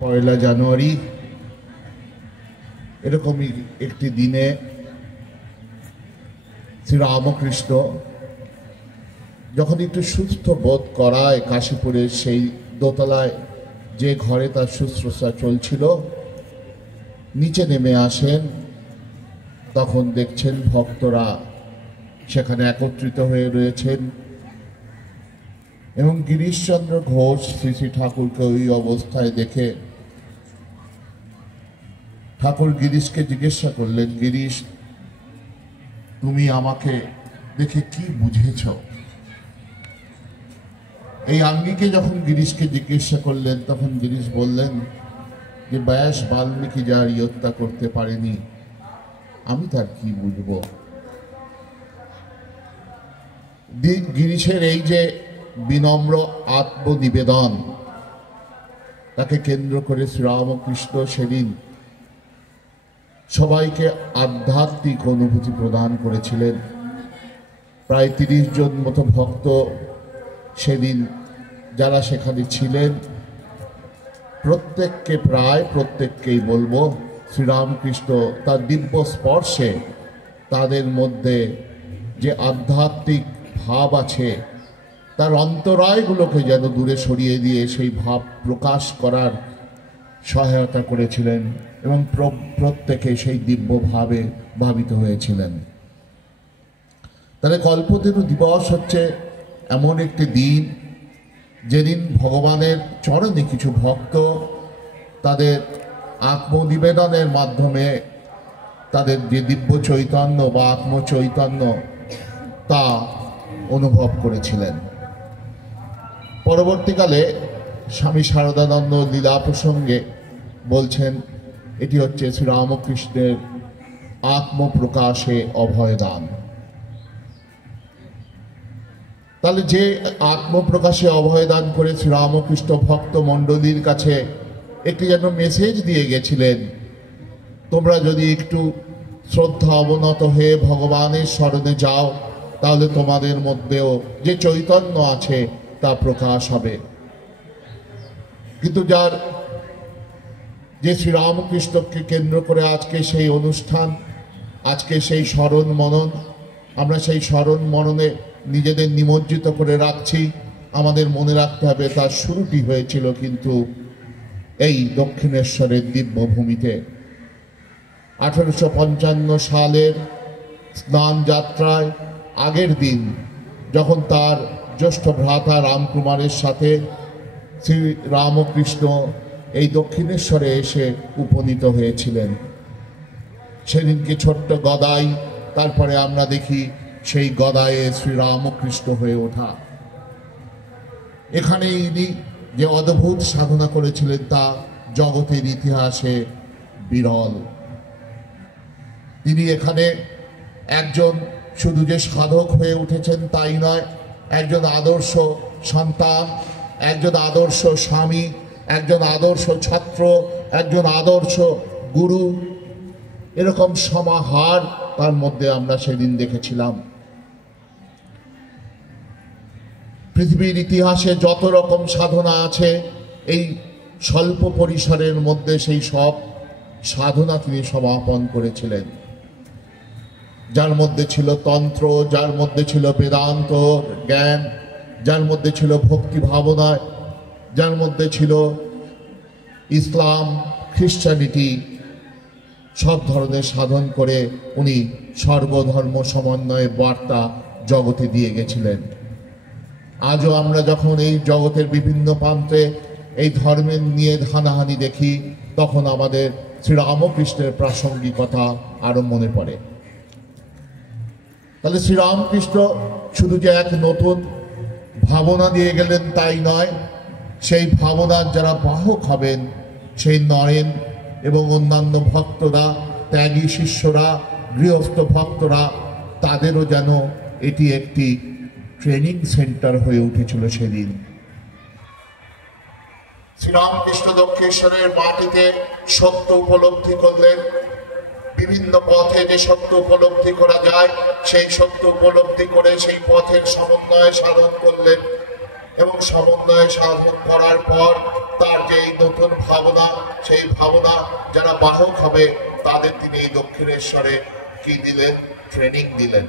পয়লা জানুয়ারি এরকমই একটি দিনে শ্রীরামকৃষ্ণ যখন একটু সুস্থ বোধ করায় কাশীপুরের সেই দোতলায় যে ঘরে তার শুশ্রূষা চলছিল নিচে নেমে আসেন, তখন দেখছেন ভক্তরা সেখানে একত্রিত হয়ে রয়েছেন এবং গিরিশচন্দ্র ঘোষ শ্রী শ্রী ঠাকুরকে ওই অবস্থায় দেখে ঠাকুর গিরিশকে জিজ্ঞাসা করলেন, গিরিশ, তুমি আমাকে দেখে কি বুঝেছ? এই আঙ্গিকে যখন গিরিশকে জিজ্ঞাসা করলেন তখন গিরিশ বললেন যে ব্যাস বাল্মীকি যার হত্যা করতে পারেনি, আমি তার কি বুঝবো। গিরিশের এই যে বিনম্র আত্মনিবেদন, তাকে কেন্দ্র করে শ্রীরামকৃষ্ণ সেদিন সবাইকে আধ্যাত্মিক অনুভূতি প্রদান করেছিলেন। প্রায় ৩০ জন মতো ভক্ত সেদিন যারা সেখানে ছিলেন প্রত্যেককেই বলবো শ্রীরামকৃষ্ণ তার দিব্য স্পর্শে তাদের মধ্যে যে আধ্যাত্মিক ভাব আছে তার অন্তরায়গুলোকে যেন দূরে সরিয়ে দিয়ে সেই ভাব প্রকাশ করার সহায়তা করেছিলেন এবং প্রত্যেকে সেই দিব্য ভাবে ভাবিত হয়েছিলেন। তাহলে কল্পতরু দিবস হচ্ছে এমন একটি দিন যেদিন ভগবানের চরণে কিছু ভক্ত তাদের আত্মনিবেদনের মাধ্যমে তাদের যে দিব্য চৈতন্য বা আত্মচৈতন্য তা অনুভব করেছিলেন। পরবর্তীকালে স্বামী শারদানন্দ লীলা প্রসঙ্গে বলছেন এটি হচ্ছে শ্রীরামকৃষ্ণের আত্মপ্রকাশে অভয়দান। তাহলে যে আত্মপ্রকাশে অভয়দান করে শ্রীরামকৃষ্ণ ভক্ত মণ্ডলীর কাছে একটি যেন মেসেজ দিয়ে গেছিলেন, তোমরা যদি একটু শ্রদ্ধা অবনত হয়ে ভগবানের শরণে যাও তাহলে তোমাদের মধ্যেও যে চৈতন্য আছে তা প্রকাশ হবে। কিন্তু যার যে শ্রীরামকৃষ্ণকে কেন্দ্র করে আজকে সেই অনুষ্ঠান, আজকে সেই স্মরণ মনন, আমরা সেই স্মরণ মননে নিজেদের নিমজ্জিত করে রাখছি। আমাদের মনে রাখতে হবে তার শুরুটি হয়েছিল কিন্তু এই দক্ষিণেশ্বরের দিব্যভূমিতে 1855 সালের স্নান যাত্রায় আগের দিন যখন তার জ্যেষ্ঠ ভ্রাতা রামকুমারের সাথে শ্রী রামকৃষ্ণ এই দক্ষিণেশ্বরে এসে উপনীত হয়েছিলেন। সেদিনকে ছোট্ট গদাই, তারপরে আমরা দেখি সেই গদায়ে শ্রীরামকৃষ্ণ হয়ে ওঠা। এখানে ইনি যে অদ্ভুত সাধনা করেছিলেন তা জগতের ইতিহাসে বিরল। তিনি এখানে একজন শুধু যে সাধক হয়ে উঠেছেন তাই নয়, একজন আদর্শ সন্তান, একজন আদর্শ স্বামী, একজন আদর্শ ছাত্র, একজন আদর্শ গুরু, এরকম সমাহার তার মধ্যে আমরা সেদিন দেখেছিলাম। পৃথিবীর ইতিহাসে যত রকম সাধনা আছে এই স্বল্প পরিসরের মধ্যে সেই সব সাধনা তিনি সমাপন করেছিলেন। যার মধ্যে ছিল তন্ত্র, যার মধ্যে ছিল বেদান্ত জ্ঞান, যার মধ্যে ছিল ভক্তি ভাবনা, যার মধ্যে ছিল ইসলাম, খ্রিস্টানিটি, সব ধরনের সাধন করে উনি সর্বধর্ম সমন্বয়ের বার্তা জগতে দিয়ে গেছিলেন। আজও আমরা যখন এই জগতের বিভিন্ন প্রান্তে এই ধর্মের নিয়ে হানাহানি দেখি তখন আমাদের শ্রীরামকৃষ্ণের প্রাসঙ্গিকতা আরো মনে পড়ে। তাহলে শ্রীরামকৃষ্ণ শুধু যে এক নতুন ভাবনা দিয়ে গেলেন তাই নয়, সেই ভাবনার যারা বাহক হবেন সেই নরেন এবং অন্যান্য ভক্তরা, ত্যাগী শিষ্যরা, গৃহস্থ ভক্তরা, তাদেরও যেন এটি একটি ট্রেনিং সেন্টার হয়ে উঠেছিল। সেদিন শ্রীরামকৃষ্ণ দক্ষিণেশ্বরের মাটিতে সত্য উপলব্ধি করলেন। বিভিন্ন পথে যে সত্য উপলব্ধি করা যায় সেই সত্য উপলব্ধি করে সেই পথের সমন্বয়ে সাধন করলেন এবং সমন্বয় সাধন করার পর তার যে এই নতুন ভাবনা, সেই ভাবনা যারা বাহক হবে তাদের তিনি এই দক্ষিণেশ্বরে কি দিলেন, ট্রেনিং দিলেন।